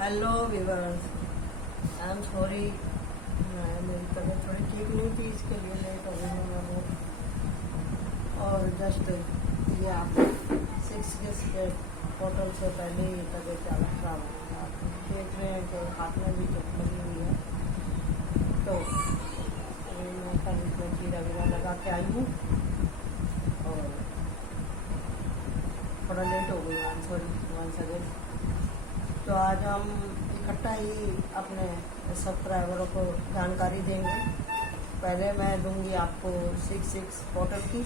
Hello viewers, I am sorry. मेरी तबीयत थोड़ी ठीक नहीं थी, इसके लिए लेट हो गई हूँ मैं बहुत। और जस्ट ये आप 6 गेस के होटल से पहले ही तबीयत ज़्यादा खराब हो गई। आप देख रहे हैं कि हाथ में भी चोट लगी हुई है। तो अभी मैं कल इसमें जीरा वीरा लगा के आई हूँ और थोड़ा लेट हो गई। I am sorry once again. तो आज हम इकट्ठा ही अपने सब्सक्राइबरों को जानकारी देंगे। पहले मैं दूंगी आपको 6 पोर्टल की,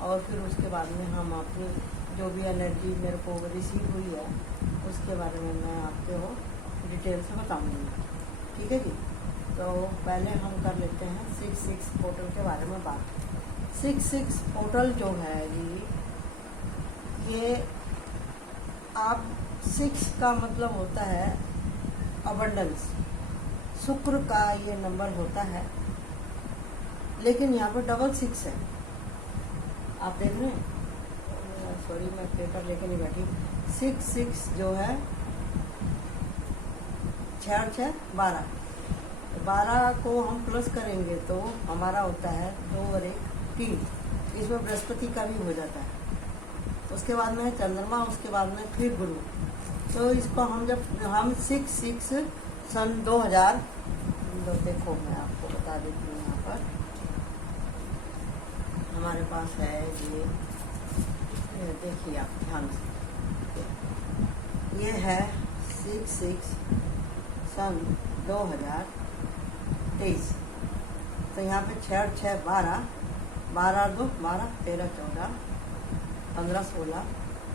और फिर उसके बाद में हम अपनी जो भी एनर्जी मेरे को रिसीव हुई है उसके बारे में मैं आपको डिटेल से बताऊंगी। ठीक है जी। तो पहले हम कर लेते हैं 6 पोर्टल के बारे में बात। 6 पोर्टल जो है जी, ये आप 6 का मतलब होता है अबंडेंस, शुक्र का ये नंबर होता है। लेकिन यहाँ पर डबल 6 है, आप देख रहे हैं। सॉरी मैं पेपर लेके नहीं बैठी। 6 जो है 6 6 12, 12 को हम प्लस करेंगे तो हमारा होता है 2 और 1 3। इसमें बृहस्पति का भी हो जाता है। उसके बाद में चंद्रमा, उसके बाद में फिर गुरु। तो इसको हम जब हम 6 सन 2000, तो देखो मैं आपको बता देती हूँ। यहाँ पर हमारे पास है ये देखिए आप ध्यान से, ये है 6 सन 2023। तो यहाँ पे 6 6 12, 12 2 12, 13 14, 15 16,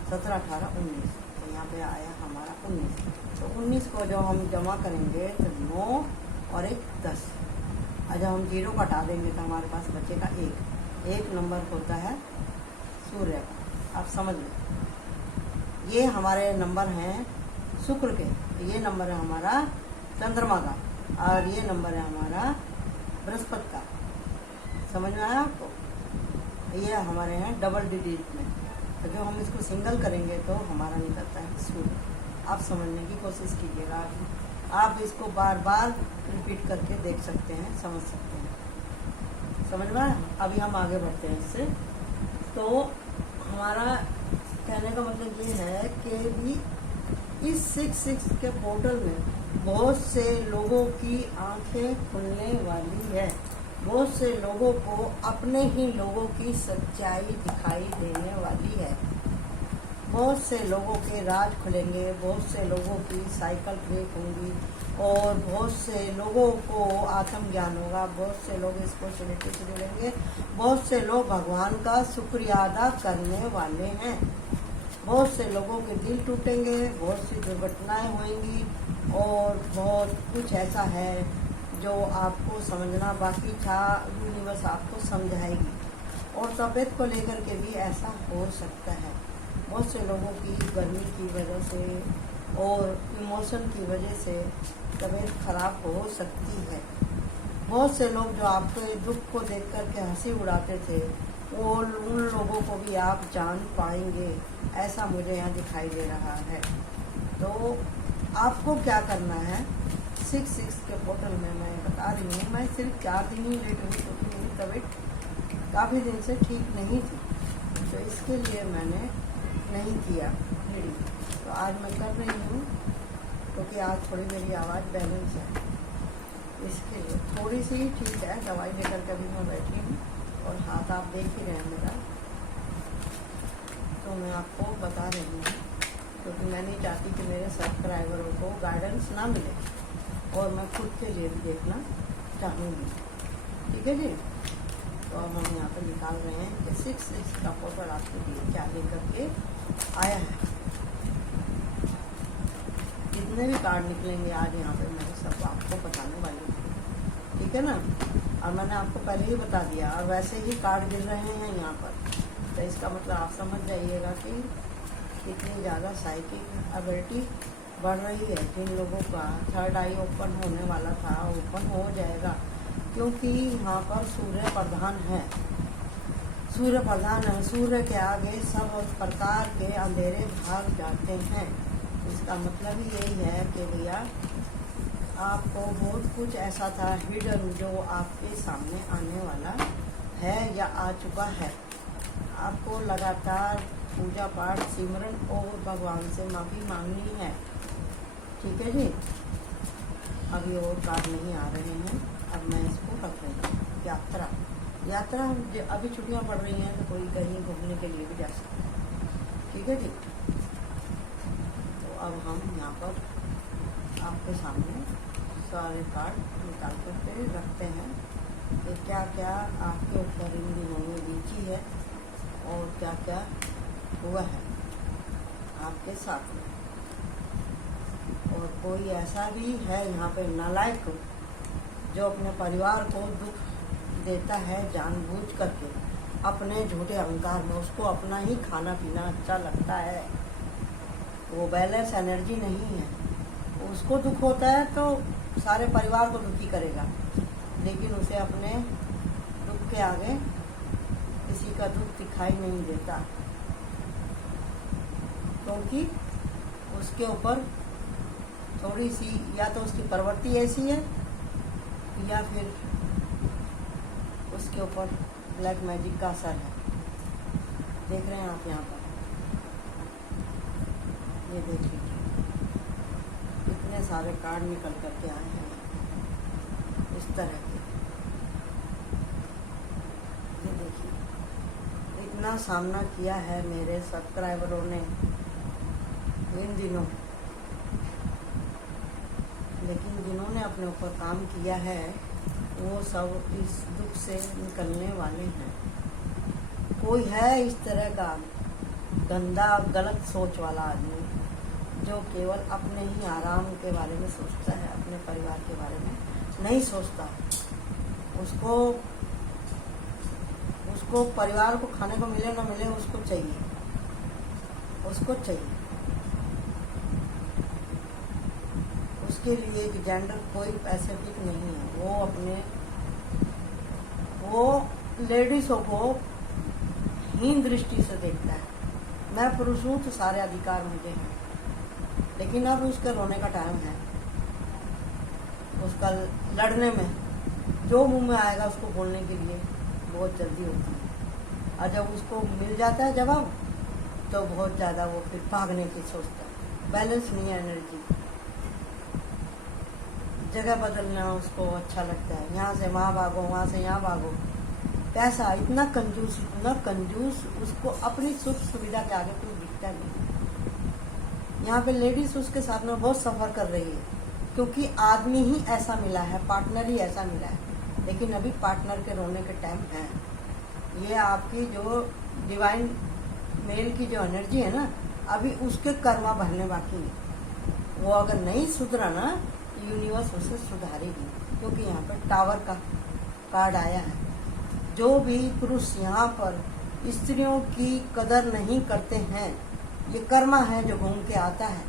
17 18 19। तो यहाँ पे आया हमारा 19। तो 19 को जब हम जमा करेंगे तो 9 और 1 10। और जब हम 0 हटा देंगे तो हमारे पास बचेगा 1। 1 नंबर होता है सूर्य का, आप समझ लो। ये हमारे नंबर हैं शुक्र के, ये नंबर है हमारा चंद्रमा का, और ये नंबर है हमारा बृहस्पति का। समझ में आया आपको? ये हमारे हैं डबल डिजिट में। तो जब हम इसको सिंगल करेंगे तो हमारा निकलता है सूर्य। आप समझने की कोशिश कीजिएगा। आप इसको बार बार रिपीट करके देख सकते हैं, समझ सकते हैं। समझ में आया? अभी हम आगे बढ़ते हैं इससे। तो हमारा कहने का मतलब ये है कि भी इस 6 के पोर्टल में बहुत से लोगों की आंखें खुलने वाली है। बहुत से लोगों को अपने ही लोगों की सच्चाई दिखाई देने वाली है। बहुत से लोगों के राज खुलेंगे, बहुत से लोगों की साइकिल ब्रेक होंगी, और बहुत से लोगों को आत्मज्ञान होगा। बहुत से लोग स्पिरिचुअलिटी से जुड़ेंगे। बहुत से लोग भगवान का शुक्रिया अदा करने वाले हैं। बहुत से लोगों के दिल टूटेंगे, बहुत सी दुर्घटनाएं होंगी, और बहुत कुछ ऐसा है जो आपको समझना बाकी था। यूनिवर्स आपको समझाएगी। और तबीयत को लेकर के भी ऐसा हो सकता है। बहुत से लोगों की गर्मी की वजह से और इमोशन की वजह से तबीयत खराब हो सकती है। बहुत से लोग जो आपके दुख को देख कर के हंसी उड़ाते थे, वो उन लोगों को भी आप जान पाएंगे, ऐसा मुझे यहाँ दिखाई दे रहा है। तो आपको क्या करना है 6 के पोर्टल में मैं बता रही हूँ। मैं सिर्फ 4 दिन ही लेट हुई क्योंकि मेरी तबीयत काफ़ी दिन से ठीक नहीं थी, तो इसके लिए मैंने नहीं किया रीडिंग। तो आज मैं कर रही हूँ क्योंकि आज थोड़ी मेरी आवाज़ बैलेंस है, इसके लिए थोड़ी सी ही ठीक है। दवाई लेकर के अभी मैं बैठी हूँ और हाथ आप देख ही रहे हैं मेरा। तो मैं आपको बता रही हूँ क्योंकि मैं नहीं चाहती कि मेरे सब्सक्राइबरों को गाइडेंस ना मिले, और मैं खुद के लिए भी देखना चाहूँगी। ठीक है जी। तो अब हम यहाँ पर निकाल रहे हैं कि 6 का पोर्टल आपके लिए क्या लेकर के आया है। जितने भी कार्ड निकलेंगे आज यहाँ पे मैं सब आपको बताने वाली हूँ। ठीक है ना? और मैंने आपको पहले ही बता दिया, और वैसे ही कार्ड गिर रहे हैं यहाँ पर। तो इसका मतलब आप समझ जाइएगा कि कितनी ज़्यादा साइकिक एबिलिटी बढ़ रही है। जिन लोगों का थर्ड आई ओपन होने वाला था, ओपन हो जाएगा, क्योंकि यहाँ पर सूर्य प्रधान है। सूर्य प्रधान है। सूर्य के आगे सब प्रकार के अंधेरे भाग जाते हैं। इसका मतलब ही यही है कि भैया आपको बहुत कुछ ऐसा था हिडन जो आपके सामने आने वाला है या आ चुका है। आपको लगातार पूजा पाठ सिमरन और भगवान से माफ़ी मांगनी है। ठीक है जी। अभी और कार्ड नहीं आ रहे हैं, अब मैं इसको रख रही हूँ। यात्रा अभी छुट्टियाँ पड़ रही हैं तो कोई कहीं घूमने के लिए भी जा सकता है। ठीक है जी। तो अब हम यहाँ पर आपके सामने सारे कार्ड निकाल करके रखते हैं कि क्या क्या आपके ऊपर इन दिनों में बीती है और क्या क्या हुआ है आपके साथ में। और कोई ऐसा भी है यहाँ पे नालायक जो अपने परिवार को दुख देता है जानबूझ करके, अपने झूठे अहंकार में। उसको अपना ही खाना पीना अच्छा लगता है, वो बैलेंस एनर्जी नहीं है। उसको दुख होता है तो सारे परिवार को दुखी करेगा, लेकिन उसे अपने दुख के आगे किसी का दुख दिखाई नहीं देता, क्योंकि उसके ऊपर थोड़ी सी या तो उसकी प्रवृत्ति ऐसी है या फिर उसके ऊपर ब्लैक मैजिक का असर है। देख रहे हैं आप यहाँ पर, ये देख लीजिए इतने सारे कार्ड निकल करके आए हैं इस तरह के। ये देखिए इतना सामना किया है मेरे सब्सक्राइबरों ने इन दिनों, लेकिन जिन्होंने अपने ऊपर काम किया है वो सब इस दुख से निकलने वाले हैं। कोई है इस तरह का गंदा गलत सोच वाला आदमी जो केवल अपने ही आराम के बारे में सोचता है, अपने परिवार के बारे में नहीं सोचता। उसको परिवार को खाने को मिले ना मिले उसको चाहिए। उसके लिए एक जेंडर कोई स्पेसिफिक नहीं है। वो लेडीज़ों को हीन दृष्टि से देखता है। मैं पुरुष हूँ तो सारे अधिकार मुझे हैं, लेकिन अब उसके रोने का टाइम है। उसका लड़ने में जो मुंह में आएगा उसको बोलने के लिए बहुत जल्दी होती है, और जब उसको मिल जाता है जवाब तो बहुत ज़्यादा वो फिर भागने की सोचता है। बैलेंस नहीं है एनर्जी, जगह बदलना उसको अच्छा लगता है। यहाँ से वहाँ भागो, वहाँ से यहाँ भागो। पैसा इतना कंजूस उसको अपनी सुख सुविधा के आगे कुछ दिखता नहीं। यहाँ पे लेडीज उसके साथ में बहुत सफ़र कर रही है, क्योंकि आदमी ही ऐसा मिला है, पार्टनर ही ऐसा मिला है। लेकिन अभी पार्टनर के रोने के टाइम है। ये आपकी जो डिवाइन मेल की जो एनर्जी है ना, अभी उसके कर्मा भरने बाकी है। वो अगर नहीं सुधरा ना, यूनिवर्स उसे सुधारेगी, क्योंकि यहाँ पर टावर का कार्ड आया है। जो भी पुरुष यहाँ पर स्त्रियों की कदर नहीं करते हैं, ये कर्मा है जो घूम के आता है।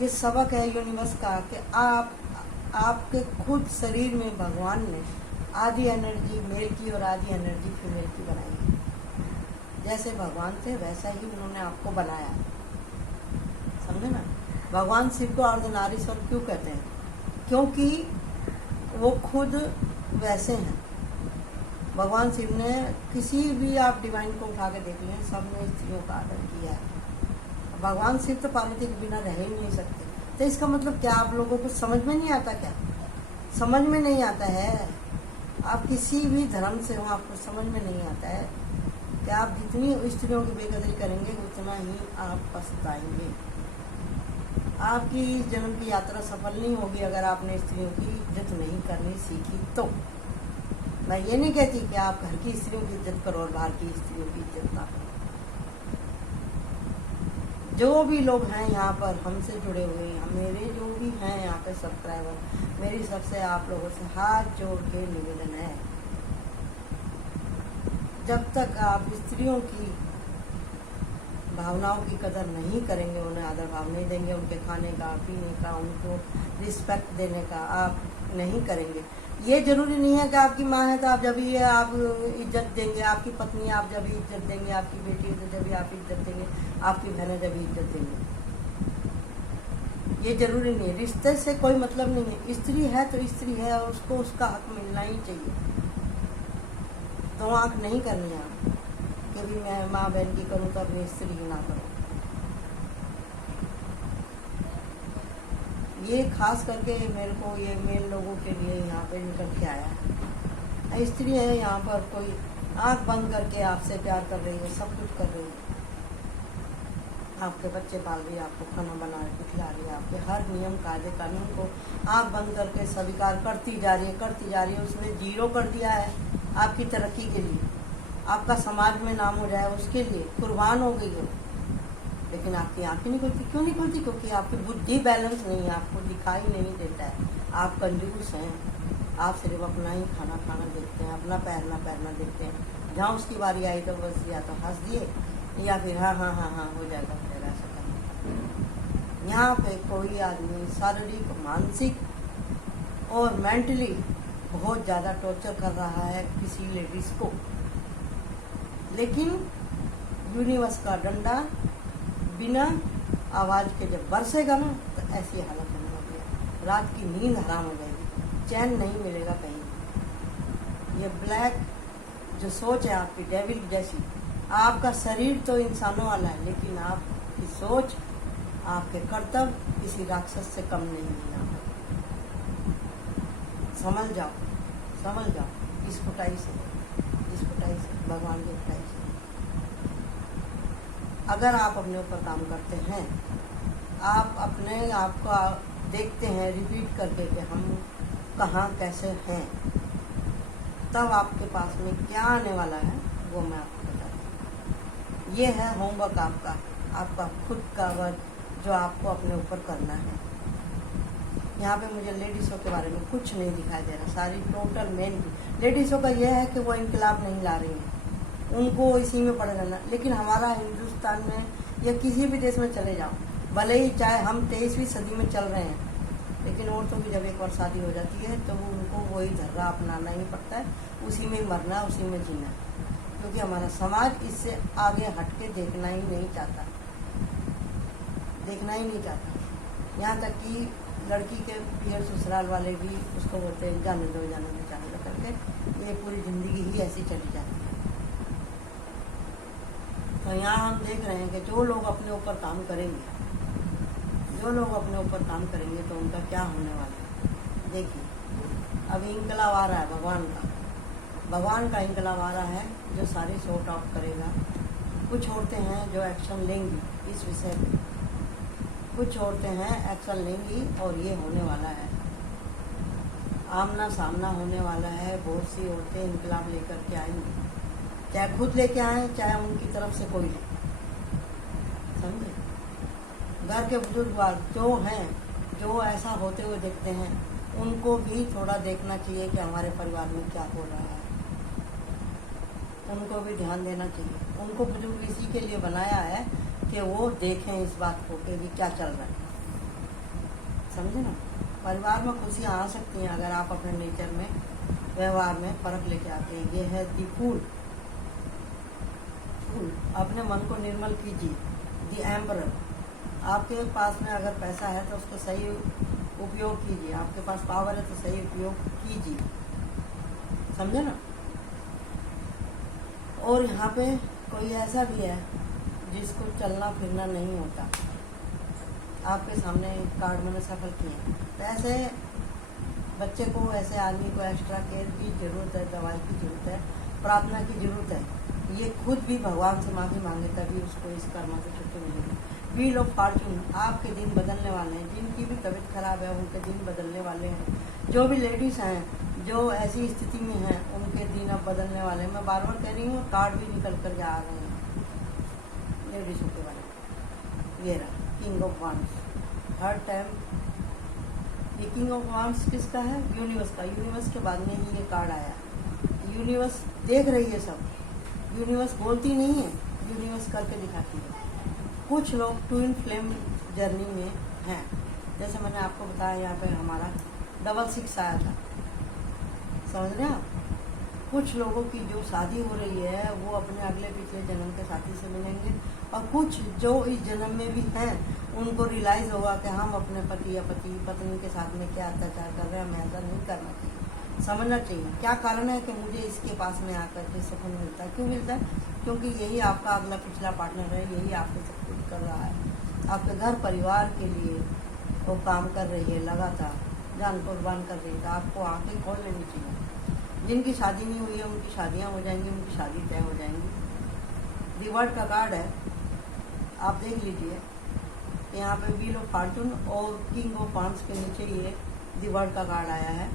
ये सबक है यूनिवर्स का कि आपके खुद शरीर में भगवान ने आधी एनर्जी मेल की और आधी एनर्जी फीमेल की बनाई है। जैसे भगवान थे वैसा ही उन्होंने आपको बनाया, समझे ना। भगवान शिव को अर्धनारीश्वर क्यों कहते हैं? क्योंकि वो खुद वैसे हैं। भगवान शिव ने किसी भी आप डिवाइन को उठा के देख लें, सब ने स्त्रियों का आदर किया है। भगवान शिव तो पार्वती के बिना रह ही नहीं सकते। तो इसका मतलब क्या आप लोगों को समझ में नहीं आता? क्या समझ में नहीं आता है? आप किसी भी धर्म से हो, आपको समझ में नहीं आता है कि आप जितनी स्त्रियों की बेकदरी करेंगे उतना ही आप पछताएंगे। आपकी जन्म की यात्रा सफल नहीं होगी अगर आपने स्त्रियों की इज्जत नहीं करनी सीखी तो। मैं ये नहीं कहती कि आप घर की स्त्रियों की इज्जत करो और बाहर की स्त्रियों की इज्जत ना करो। जो भी लोग हैं यहाँ पर हमसे जुड़े हुए हैं, मेरे जो भी हैं यहाँ पे सब्सक्राइबर, मेरी सबसे आप लोगों से हाथ जोड़ के निवेदन है, जब तक आप स्त्रियों की भावनाओं की कदर नहीं करेंगे, उन्हें आदर भाव नहीं देंगे, उनके खाने का, पीने का, उनको रिस्पेक्ट देने का आप नहीं करेंगे। ये जरूरी नहीं है कि आपकी माँ है तो आप जब ही आप इज्जत देंगे, आपकी पत्नी आप जब ही इज्जत देंगे, आपकी बेटी जब भी आप इज्जत देंगे, आपकी बहनें जब भी इज्जत देंगे। ये जरूरी नहीं है, रिश्ते से कोई मतलब नहीं है। स्त्री है तो स्त्री है और उसको उसका हक मिलना ही चाहिए। तो आँख नहीं करनी आप कि भी मैं माँ बहन की करूँ तो अपनी स्त्री की ना करूँ। ये खास करके मेरे को ये मेल लोगों के लिए यहाँ पे निकल के आया है। स्त्री है यहाँ पर कोई आँख बंद करके आपसे प्यार कर रही है, सब कुछ कर रही है, आपके बच्चे पाल रही है, आपको खाना बना के खिला रही है, आपके हर नियम कायदे कानून को आँख बंद करके स्वीकार करती जा रही है। उसने जीरो कर दिया है आपकी तरक्की के लिए, आपका समाज में नाम हो जाए उसके लिए कुर्बान हो गई हो। लेकिन आपकी आँखें नहीं खुलती। क्यों नहीं खुलती? क्योंकि आपकी बुद्धि बैलेंस नहीं है, आपको दिखाई नहीं देता है, आप कंजूस हैं। आप सिर्फ अपना ही खाना खाना देखते हैं, अपना पहनना देखते हैं। जहाँ उसकी बारी आई तो बस या तो हंस दिए या फिर हाँ हाँ हाँ हाँ हो जाएगा, फिर ऐसा करना। यहाँ पे कोई आदमी शारीरिक, मानसिक और मेंटली बहुत ज़्यादा टॉर्चर कर रहा है किसी लेडीज़ को। लेकिन यूनिवर्स का डंडा बिना आवाज़ के जब बरसेगा ना तो ऐसी हालत होने वाली है, रात की नींद हराम हो जाएगी, चैन नहीं मिलेगा कहीं। ये ब्लैक जो सोच है आपकी डेविल जैसी, आपका शरीर तो इंसानों वाला है लेकिन आपकी सोच, आपके कर्तव्य किसी राक्षस से कम नहीं है। समझ जाओ इस कुटाई से, भगवान की कुटाई से। अगर आप अपने ऊपर काम करते हैं, आप अपने आप को देखते हैं रिपीट करके कि हम कहाँ कैसे हैं, तब आपके पास में क्या आने वाला है वो मैं आपको बताती हूँ। ये है होमवर्क आपका खुद का वर्क जो आपको अपने ऊपर करना है। यहाँ पे मुझे लेडीज़ों के बारे में कुछ नहीं दिखाई दे रहा, सारी टोटल मेन लेडीज़ों का यह है कि वो इनकलाब नहीं ला रही हैं, उनको इसी में पड़े रहना। लेकिन हमारा हिंदुस्तान में या किसी भी देश में चले जाओ, भले ही चाहे हम 23वीं सदी में चल रहे हैं, लेकिन औरतों की जब एक बार शादी हो जाती है तो उनको वही धर्रा अपनाना ही पड़ता है, उसी में मरना, उसी में जीना, क्योंकि हमारा समाज इससे आगे हट के देखना ही नहीं चाहता। यहाँ तक कि लड़की के पियर ससुराल वाले भी उसको बोलते हैं जाने दो करके, ये पूरी ज़िंदगी ही ऐसी चली जाती है। तो यहाँ हम देख रहे हैं कि जो लोग अपने ऊपर काम करेंगे तो उनका क्या होने वाला है। देखिए, अभी इंकलाब आ रहा है भगवान का इंकलाब आ रहा है जो सारी सॉर्ट आउट करेगा। कुछ औरतें हैं जो एक्शन लेंगी इस विषय पे, कुछ औरतें हैं एक्शन लेंगी और ये होने वाला है, आमना सामना होने वाला है। बहुत सी औरतें इंकलाब लेकर के आएंगी, चाहे खुद लेके आए चाहे उनकी तरफ से कोई ले, समझे। घर के बुजुर्ग जो हैं, जो ऐसा होते हुए देखते हैं, उनको भी थोड़ा देखना चाहिए कि हमारे परिवार में क्या हो रहा है, उनको भी ध्यान देना चाहिए। उनको बुजुर्ग इसी के लिए बनाया है कि वो देखें इस बात को कि भी क्या चल रहा है, समझे ना। परिवार में खुशियाँ आ सकती हैं अगर आप अपने नेचर में, व्यवहार में फ़र्क लेके आते हैं। ये है दी फूल। अपने मन को निर्मल कीजिए। दी एम्परर, आपके पास में अगर पैसा है तो उसको सही उपयोग कीजिए, आपके पास पावर है तो सही उपयोग कीजिए, समझे ना। और यहाँ पे कोई ऐसा भी है जिसको चलना फिरना नहीं होता, आपके सामने कार्ड मैंने सफल किए। तो ऐसे बच्चे को, ऐसे आदमी को एक्स्ट्रा केयर की ज़रूरत है, दवाई की ज़रूरत है, प्रार्थना की ज़रूरत है। ये खुद भी भगवान से माफ़ी मांगे तभी उसको इस कर्म से छुट्टी मिलेगी। व्हील ऑफ फॉर्चून, आपके दिन बदलने वाले हैं। जिनकी भी तबीयत खराब है उनके दिन बदलने वाले हैं। जो भी लेडीज़ हैं जो ऐसी स्थिति में हैं उनके दिन अब बदलने वाले हैं। मैं बार बार कह रही हूँ, कार्ड भी निकल कर जा रहे हैं लेडीज़ों के बारे में। ये रहा king of wands. Her time ये किंग ऑफ वांड्स किसका है? यूनिवर्स का। यूनिवर्स के बाद में ही ये कार्ड आया। यूनिवर्स देख रही है सब, यूनिवर्स बोलती नहीं है, यूनिवर्स करके दिखाती है। कुछ लोग ट्विन फ्लेम जर्नी में हैं, जैसे मैंने आपको बताया यहाँ पे हमारा 66 आया था, समझ रहे हैं आप। कुछ लोगों की जो शादी हो रही है वो अपने अगले पिछले जन्म के साथी से मिलेंगे, और कुछ जो इस जन्म में भी हैं उनको रियलाइज़ होगा कि हम अपने पति या पत्नी के साथ में क्या अत्याचार कर रहे हैं, हमें ऐसा नहीं करना चाहिए। समझना चाहिए क्या कारण है कि मुझे इसके पास में आकर के सुकून मिलता है। क्यों मिलता है? क्योंकि यही आपका अगला पिछला पार्टनर है, यही आपको सब कुछ कर रहा है, आपके घर परिवार के लिए वो काम कर रही है, लगातार जान कुर्बान कर रही है। आपको आंखें खोल लेनी चाहिए। जिनकी शादी नहीं हुई है उनकी शादियाँ हो जाएंगी, उनकी शादी तय हो जाएंगी। दी वर्ल्ड का कार्ड है, आप देख लीजिए। यहाँ पे व्हील ऑफ फॉर्चून और किंग ऑफ वांड्स के नीचे ये दी वर्ल्ड का कार्ड आया है।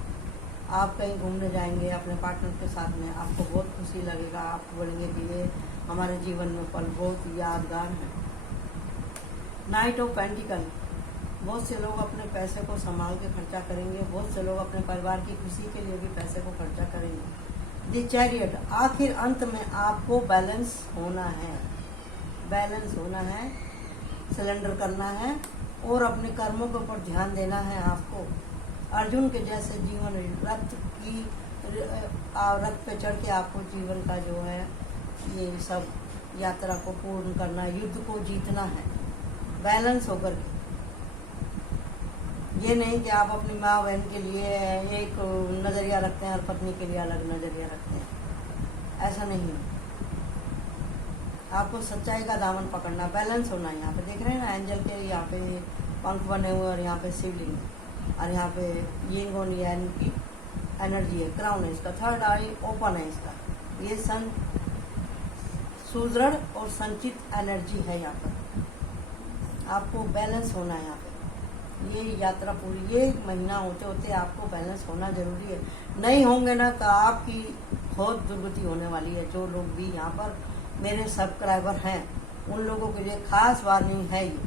आप कहीं घूमने जाएंगे अपने पार्टनर के साथ में, आपको बहुत खुशी लगेगा। आप बोलेंगे कि ये हमारे जीवन में पल बहुत यादगार है। नाइट ऑफ पेंटिकल, बहुत से लोग अपने पैसे को संभाल के खर्चा करेंगे, बहुत से लोग अपने परिवार की खुशी के लिए भी पैसे को खर्चा करेंगे। दी चैरियट, आखिर अंत में आपको बैलेंस होना है, बैलेंस होना है, सिलेंडर करना है और अपने कर्मों के ऊपर ध्यान देना है आपको। अर्जुन के जैसे जीवन रथ पे चढ़ के आपको जीवन का जो है ये सब यात्रा को पूर्ण करना, युद्ध को जीतना है बैलेंस होकर के। ये नहीं कि आप अपनी माँ बहन के लिए एक नज़रिया रखते हैं और पत्नी के लिए अलग नज़रिया रखते हैं, ऐसा नहीं है। आपको सच्चाई का दामन पकड़ना, बैलेंस होना। यहाँ पे देख रहे हैं ना एंजल के यहाँ पे पंख बने हुए और यहाँ पे शिवलिंग और यहाँ पे यिंग और यांग की एनर्जी है। क्राउन है इसका, थर्ड आई ओपन है इसका। ये सन सुदृढ़ और संचित एनर्जी है। यहाँ पर आपको बैलेंस होना है। यहाँ पे ये यात्रा पूरी, ये महीना होते होते आपको बैलेंस होना जरूरी है। नहीं होंगे ना तो आपकी बहुत दुर्गति होने वाली है। जो लोग भी यहाँ पर मेरे सब्सक्राइबर हैं उन लोगों के लिए खास वार्निंग है ये।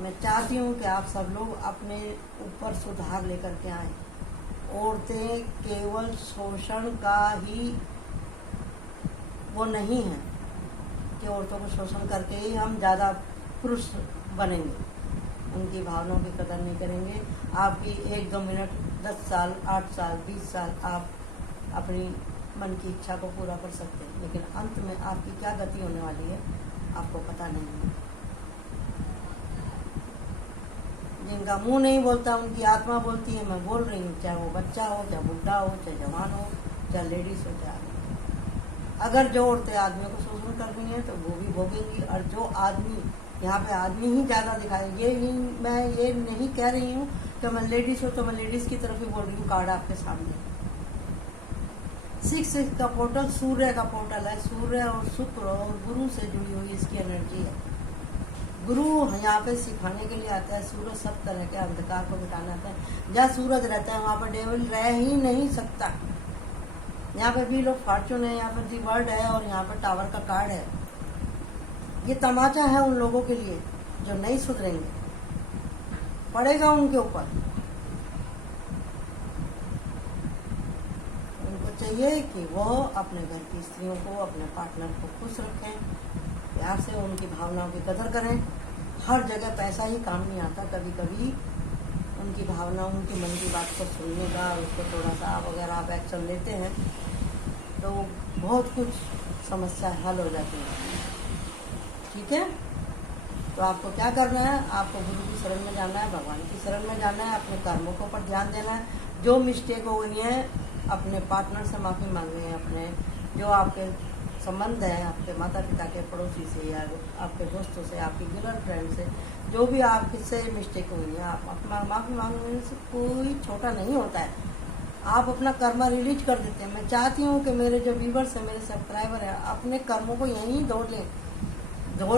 मैं चाहती हूँ कि आप सब लोग अपने ऊपर सुधार लेकर के आए। औरतें केवल शोषण का ही वो नहीं है कि औरतों को शोषण करके ही हम ज़्यादा पुरुष बनेंगे, उनकी भावनाओं की कदर नहीं करेंगे। आपकी 1-2 मिनट 10 साल 8 साल 20 साल आप अपनी मन की इच्छा को पूरा कर सकते हैं, लेकिन अंत में आपकी क्या गति होने वाली है आपको पता नहीं है। जिनका मुंह नहीं बोलता उनकी आत्मा बोलती है। मैं बोल रही हूँ, चाहे वो बच्चा हो, चाहे बुढ़ा हो, चाहे जवान हो, चाहे लेडीज हो, चाहे आदमी। अगर जो औरतें आदमियों को शोषण कर रही हैं तो वो भी भोगेंगी। और जो आदमी, यहाँ पे आदमी ही ज़्यादा दिखाए, मैं ये नहीं कह रही हूँ कि मैं लेडीज़ हो तो मैं लेडीज़ की तरफ ही बोल रही हूँ। कार्ड आपके सामने 6 का पोर्टल सूर्य का पोर्टल है। सूर्य और शुक्र और गुरु से जुड़ी हुई इसकी एनर्जी है। गुरु यहाँ पे सिखाने के लिए आता है। सूरज सब तरह के अंधकार को मिटाना आता है। जहाँ सूरज रहता है वहाँ पर डेविल रह ही नहीं सकता। यहाँ पे व्हील ऑफ फॉर्चून है, यहाँ पे दी वर्ल्ड है और यहाँ पर टावर का कार्ड है। ये तमाचा है उन लोगों के लिए जो नहीं सुधरेंगे, पड़ेगा उनके ऊपर। उनको चाहिए कि वो अपने घर की स्त्रियों को, अपने पार्टनर को खुश रखें, प्यार से उनकी भावनाओं की कदर करें। हर जगह पैसा ही काम नहीं आता, कभी कभी उनकी भावनाओं, उनकी मन की बात को सुनने का, उसको थोड़ा सा अगर आप एक्शन लेते हैं तो बहुत कुछ समस्या हल हो जाती है। ठीक है, तो आपको क्या करना है, आपको गुरु की शरण में जाना है, भगवान की शरण में जाना है, अपने कर्मों के ऊपर ध्यान देना है। जो मिस्टेक हो गई है अपने पार्टनर से माफ़ी मांगनी है। अपने जो आपके संबंध है, आपके माता पिता के, पड़ोसी से या आपके दोस्तों से, आपकी गर्लफ्रेंड से, जो भी आपसे मिस्टेक हुई है, आप अपना माफ़ी मांगने से कोई छोटा नहीं होता है। आप अपना कर्मा रिलीज कर देते हैं। मैं चाहती हूँ कि मेरे जो व्यूवर्स हैं, मेरे सब्सक्राइबर हैं, अपने कर्मों को यहीं धो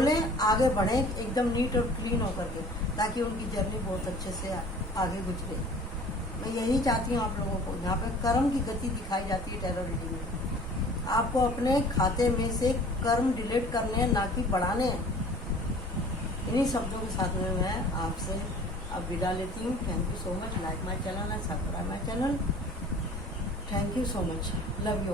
लें, आगे बढ़ें एकदम नीट और क्लीन होकर के, ताकि उनकी जर्नी बहुत अच्छे से आगे गुजरे। मैं यही चाहती हूँ आप लोगों को। यहाँ पे कर्म की गति दिखाई जाती है टैरो रीडिंग में। आपको अपने खाते में से कर्म डिलीट करने हैं, ना कि बढ़ाने हैं। इन्हीं शब्दों के साथ में मैं आपसे अब विदा लेती हूँ। Thank you so much. Like my channel and subscribe my channel. Thank you so much. Love you.